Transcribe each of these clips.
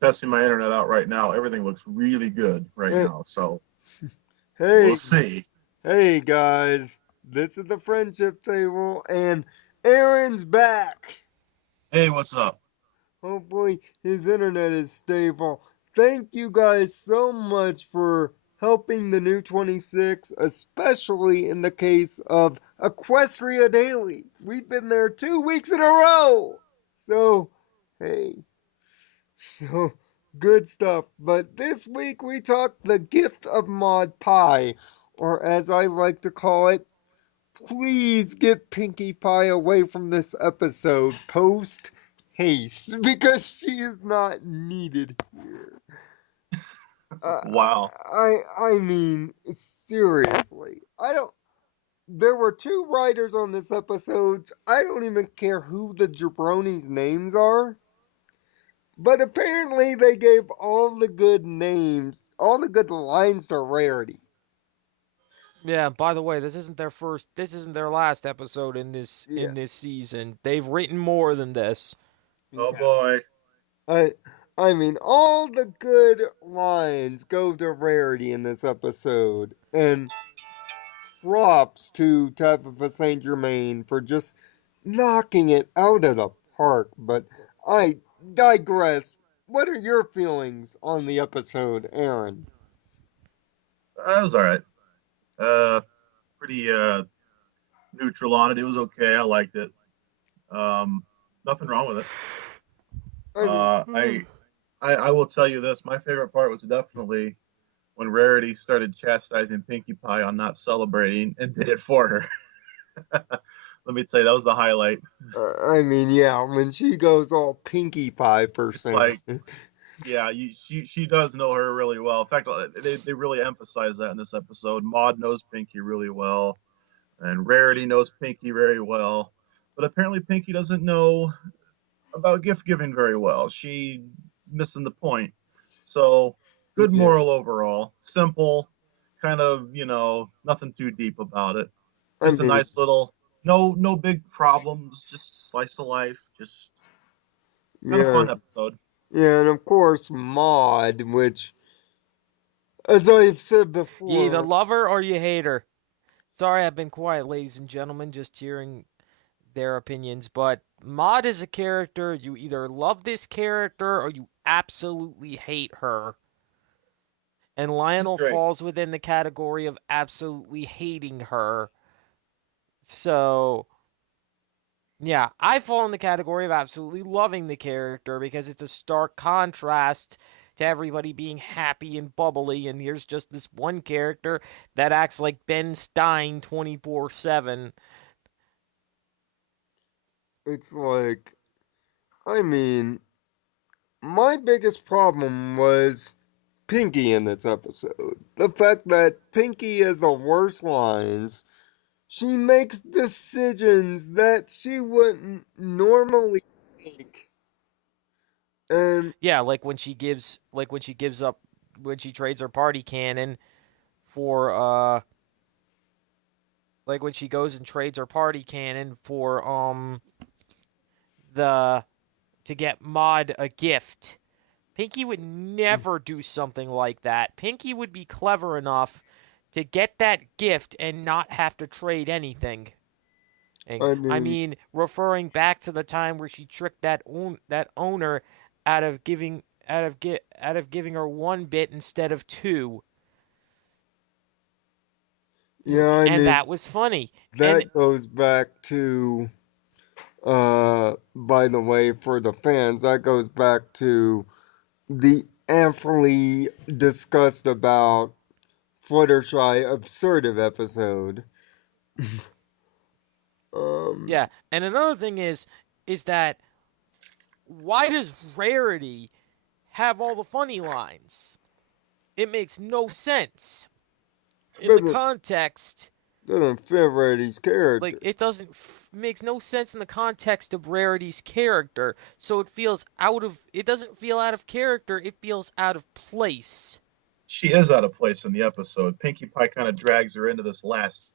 testing my internet out right now. Everything looks really good right Hey, now. So we'll hey, see. hey, guys. This is the friendship table, and Aaron's back. Hey, what's up? Hopefully, his internet is stable. Thank you guys so much for helping the new 26, especially in the case of Equestria Daily. We've been there 2 weeks in a row. So, hey, so good stuff. But this week we talked the gift of Mod Pie, or as I like to call it, please get Pinkie Pie away from this episode post haste because she is not needed here. Uh, Wow. I mean, seriously, I don't. There were two writers on this episode. I don't even care who the jabronis' names are. But apparently they gave all the good names, all the good lines to Rarity. Yeah, by the way, this isn't their last episode Yeah, in this season. They've written more than this. Oh yeah. boy. I I mean all the good lines go to Rarity in this episode. And props to Tabitha Saint Germain for just knocking it out of the park. But I digress. What are your feelings on the episode, Aaron? That was all right. Uh, pretty neutral on it. It was okay. I liked it. Um, Nothing wrong with it. I mean, Uh, I, I will tell you this. My favorite part was definitely when Rarity started chastising Pinkie Pie on not celebrating and did it for her. Let me tell you, that was the highlight. I mean, yeah, when she goes all Pinkie Pie It's percent. like, yeah, she does know her really well. In fact, they really emphasize that in this episode. Maud knows Pinkie really well, and Rarity knows Pinkie very well. But apparently, Pinkie doesn't know about gift giving very well. She's missing the point. So, good Yeah, moral overall. Simple, kind of, nothing too deep about it. I Just a mean, nice little, no big problems, just slice of life, just kind of yeah, fun episode. yeah, and of course, Maud, which, as I've said You either before, love her or you hate her. Sorry, I've been quiet, ladies and gentlemen, just hearing their opinions. But Maud is a character, you either love this character or you absolutely hate her. And She's Lionel great. falls within the category of absolutely hating her. So, yeah, I fall in the category of absolutely loving the character because it's a stark contrast to everybody being happy and bubbly, and here's just this one character that acts like Ben Stein 24/7. it's like, I mean, my biggest problem was Pinky in this episode. The fact that Pinky has the worst lines. She makes decisions that she wouldn't normally make. And Yeah, like when she trades her party cannon for like when she goes and trades her party cannon for the to get Maud a gift. Pinky would never do something like that. Pinky would be clever enough to get that gift and not have to trade anything. I I mean, mean, referring back to the time where she tricked that owner out of giving her one bit instead of two, yeah, I and mean, that was funny. And that goes back to, by the way, for the fans, that goes back to the amply discussed about Fluttershy absurd episode. Um, yeah, and another thing is that why does Rarity have all the funny lines? It makes no sense in the doesn't, context. doesn't fit Rarity's Like character. it doesn't makes no sense in the context of Rarity's character. So it doesn't feel out of character, it feels out of place. She is out of place in the episode. Pinkie Pie kind of drags her into this last.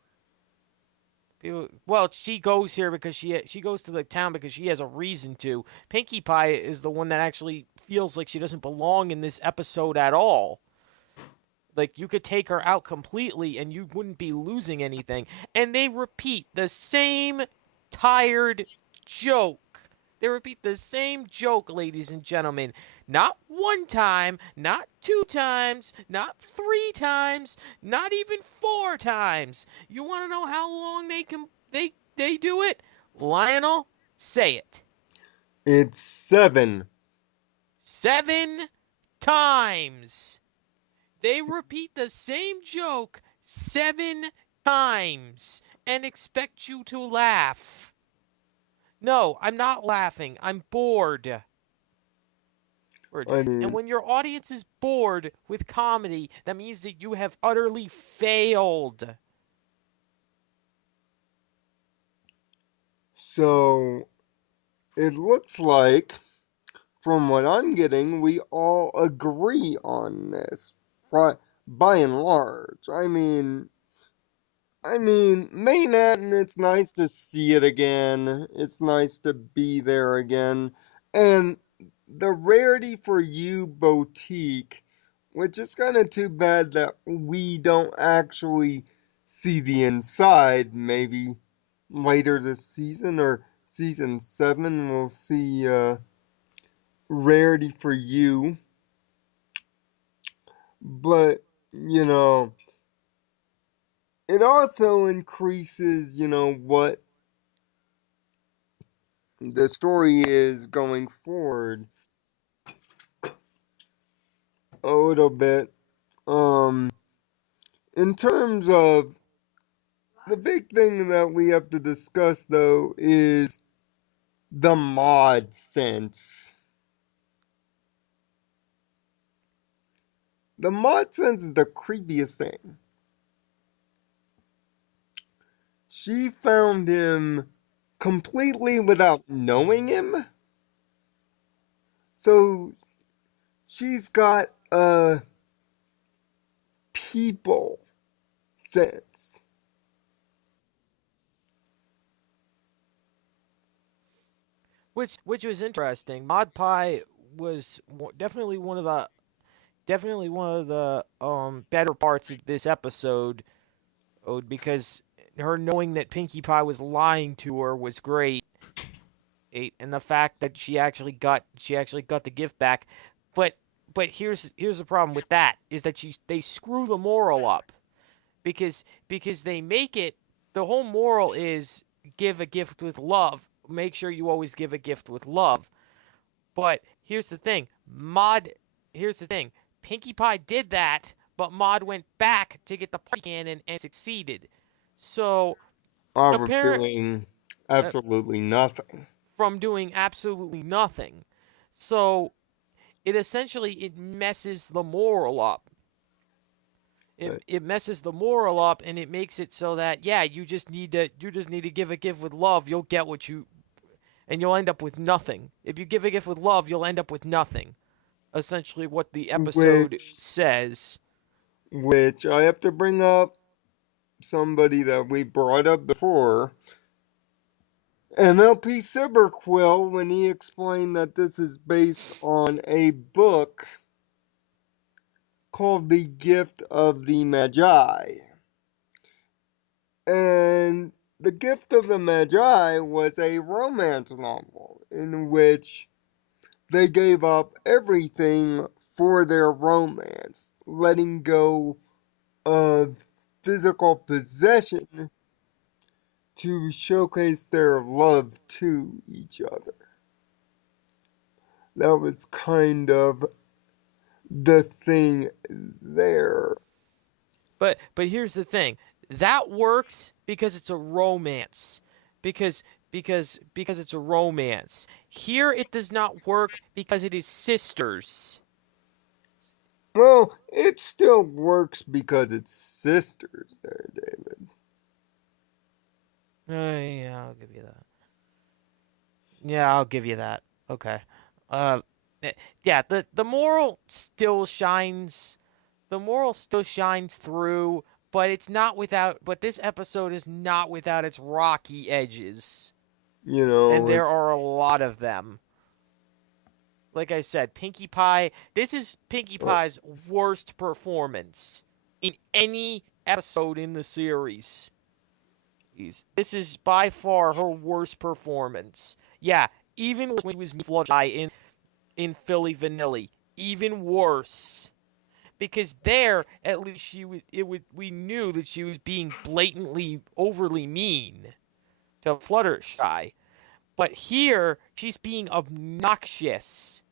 Well, she goes here because she goes to the town because she has a reason to. Pinkie Pie is the one that actually feels like she doesn't belong in this episode at all. Like, you could take her out completely and you wouldn't be losing anything. And they repeat the same tired joke. They repeat the same joke, ladies and gentlemen. Not one time, not two times, not three times, not even four times. You want to know how long they do it? Lionel, say it. It's 7. 7 times. They repeat the same joke 7 times and expect you to laugh. No, I'm not laughing. I'm bored. I And mean, when your audience is bored with comedy, that means that you have utterly failed. so it looks like, from what I'm getting, we all agree on this, by and large. Manhattan, it's nice to see it again. It's nice to be there again. And the Rarity for You boutique, which is kind of too bad that we don't actually see the inside. Maybe later this season or season 7, we'll see Rarity for You. But, you know, it also increases, what the story is going forward a little bit. In terms of the big thing that we have to discuss, though, is the mod sense. The mod sense is the creepiest thing. She found him completely without knowing him. So she's got a people sense. Which was interesting. Mod Pie was definitely one of the better parts of this episode, because her knowing that Pinkie Pie was lying to her was great, and the fact that she actually got the gift back. But here's the problem with that, is that they screw the moral up, because they make it, the whole moral is give a gift with love. Make sure you always give a gift with love. But here's the thing. Pinkie Pie did that, but Maud went back to get the party cannon and succeeded. So Are apparent doing uh, absolutely nothing. from doing absolutely nothing. So it messes the moral up. It messes the moral up, and it makes it so that, yeah, you just need to give a gift with love. You'll get what you and you'll end up with nothing. If you give a gift with love, you'll end up with nothing. Essentially, what the episode Which, says. which I have to bring up somebody that we brought up before, MLP Cyberquill, when he explained that this is based on a book called The Gift of the Magi. And The Gift of the Magi was a romance novel in which they gave up everything for their romance, letting go of physical possession to showcase their love to each other. That was kind of the thing there. But here's the thing. That works because it's a romance. Because because it's a romance. Here it does not work because it is sisters. Well, it still works because it's sisters there, David. Yeah, I'll give you that. Yeah, I'll give you that. Okay. Uh, yeah, the moral still shines through, but it's not without. But this episode is not without its rocky edges, You and know, there are a lot of them. like I said, Pinkie Pie. This is Pinkie Pie's worst performance in any episode in the series. This is by far her worst performance. Yeah, even when she was Fluttershy in Philly Vanilli, even worse. Because there, at least we knew that she was being blatantly overly mean to Fluttershy. But here, she's being obnoxious.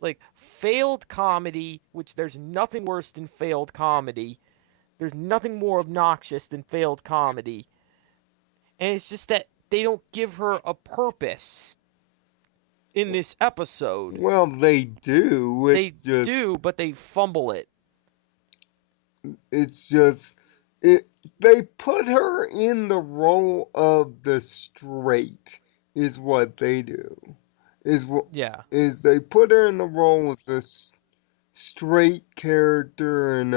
Like failed comedy, which there's nothing worse than failed comedy. There's nothing more obnoxious than failed comedy. And it's just that they don't give her a purpose in this episode. Well, they do. They do, but they fumble it. It's just it. They put her in the role of the straight. Is what they do. Is what Yeah. is they put her in the role of the straight character, and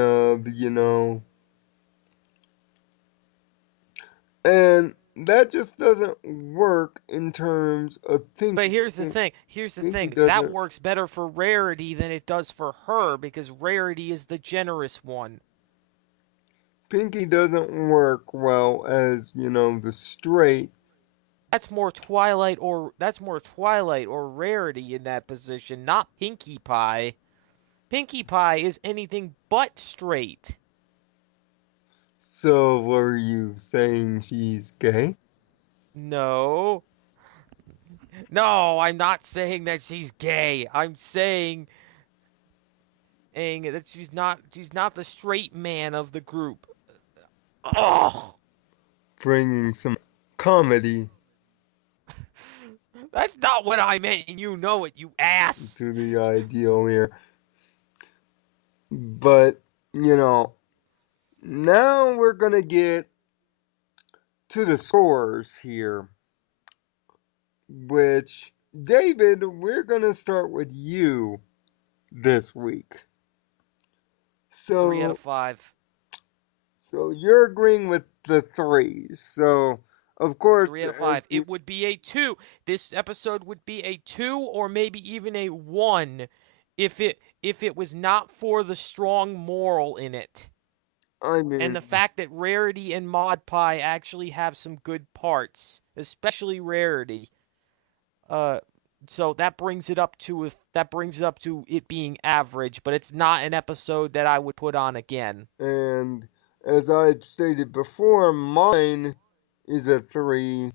and that just doesn't work in terms of But Pinky. here's the thing. Here's the Pinky thing. That doesn't. works better for Rarity than it does for her because Rarity is the generous one. Pinky doesn't work well as the straight. That's more Twilight or Rarity in that position, not Pinkie Pie. Pinkie Pie is anything but straight. So were you saying she's gay? No. No, I'm not saying that she's gay. I'm saying that she's not the straight man of the group. Ugh. Bringing some comedy That's not what I meant, and you know it, you ass. to the ideal here. But, now we're going to get to the scores here, which, David, we're going to start with you this week. 3 out of So, 5. so you're agreeing with the threes. So, of course, 3 out of 5. It would be a 2. This episode would be a 2 or maybe even a 1 if it was not for the strong moral in it. I And mean, the fact that Rarity and Mod Pie actually have some good parts, especially Rarity. Uh so that brings it up to it being average, but it's not an episode that I would put on again. and as I've stated before, mine is a three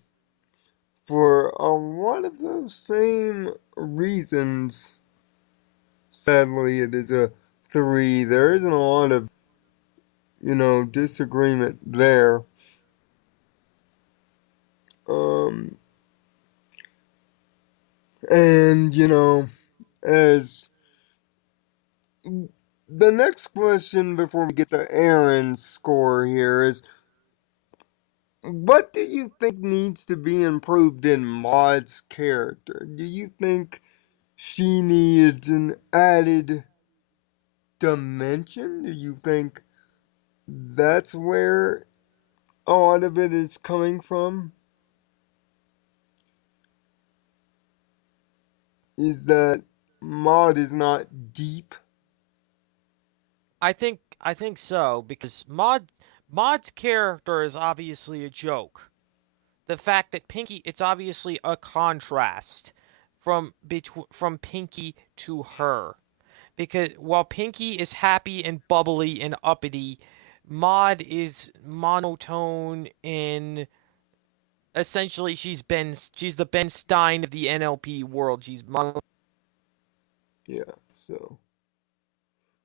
for a lot of those same reasons. Sadly, it is a three. There isn't a lot of, disagreement there. Um, and, as the next question before we get to Aaron's score here is, what do you think needs to be improved in Maud's character? Do you think she needs an added dimension? Do you think that's where a lot of it is coming from? Is that Maud is not deep? I think so because Mod's character is obviously a joke. The fact that Pinky it's obviously a contrast from Pinky to her. Because while Pinky is happy and bubbly and uppity, Maud is monotone and essentially she's the Ben Stein of the MLP world. She's Yeah, so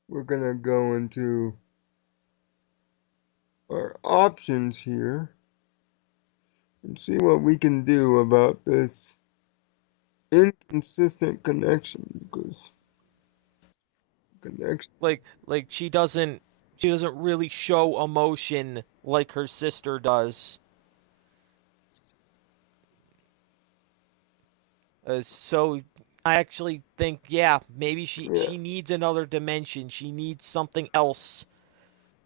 we're gonna go into our options here and see what we can do about this inconsistent connection because connection. like she doesn't really show emotion like her sister does. So I actually think, yeah, maybe she Yeah, she needs another dimension. She needs something else.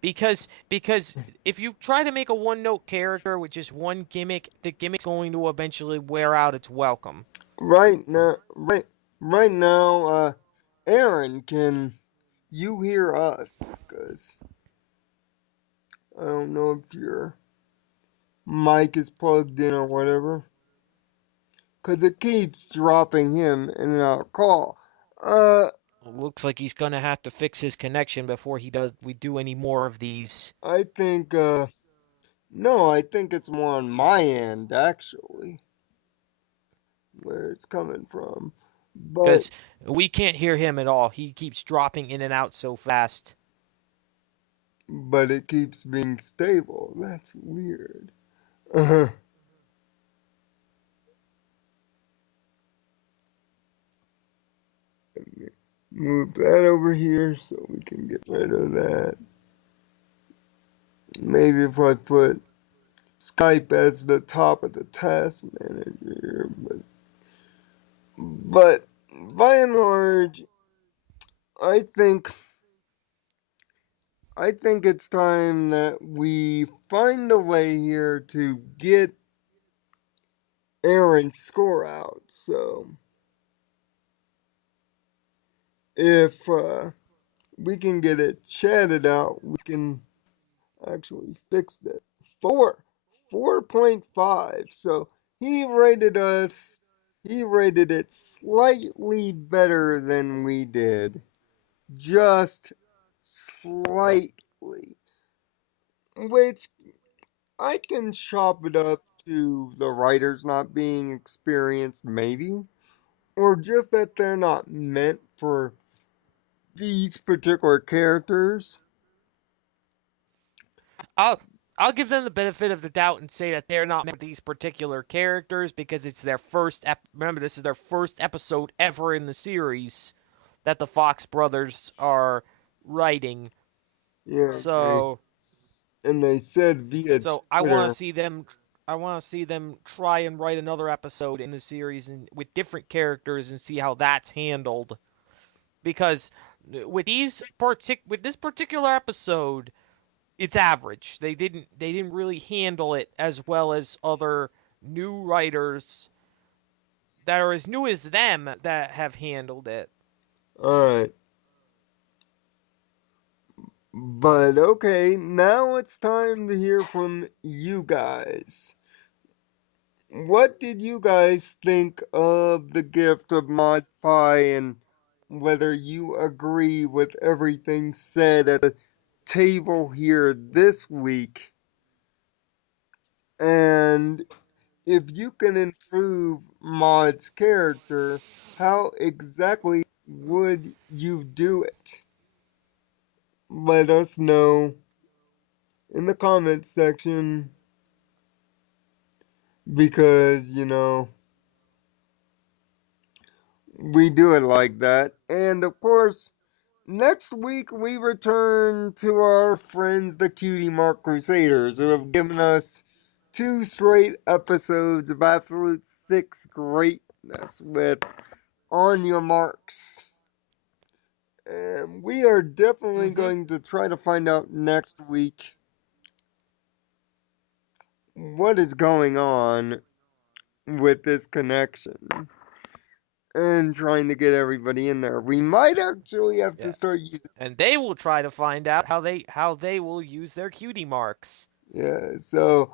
Because if you try to make a one-note character with just one gimmick, the gimmick's going to eventually wear out its welcome. right now, right. right now, Aaron, can you hear us? Because I don't know if your mic is plugged in or whatever. Because it keeps dropping him in and out of call. Uh, Looks like he's gonna have to fix his connection before we do any more of these. I think, no, I think it's more on my end, actually, where it's coming from. But, Because we can't hear him at all. He keeps dropping in and out so fast. but it keeps being stable. That's weird. Uh, move that over here so we can get rid of that. Maybe if I put Skype as the top of the task manager, but by and large, I think I think it's time that we find a way here to get Aaron's score out. So if we can get it chatted out, we can actually fix it. 4.5. So he rated us. He rated it slightly better than we did. Just slightly. Which I can chop it up to the writers not being experienced, maybe. Or just that they're not meant for these particular characters. I'll I'll give them the benefit of the doubt and say that they're not meant for these particular characters because it's their first remember this is their first episode ever in the series that the Fox brothers are writing. Yeah, So and they said via so Twitter. I want to see them try and write another episode in the series and with different characters and see how that's handled because with this particular episode it's average. They didn't really handle it as well as other new writers that are as new as them that have handled it. Alright. But okay, now it's time to hear from you guys. What did you guys think of the gift of Mod Phi and whether you agree with everything said at the table here this week? And if you can improve Mod's character, how exactly would you do it? Let us know in the comments section because, we do it like that. And of course, next week we return to our friends, the Cutie Mark Crusaders, who have given us 2 straight episodes of absolute six greatness with On Your Marks. And we are definitely Mm-hmm. going to try to find out next week what is going on with this connection and trying to get everybody in there. We might actually have to Yeah. start using. And they will try to find out how they will use their cutie marks. Yeah, so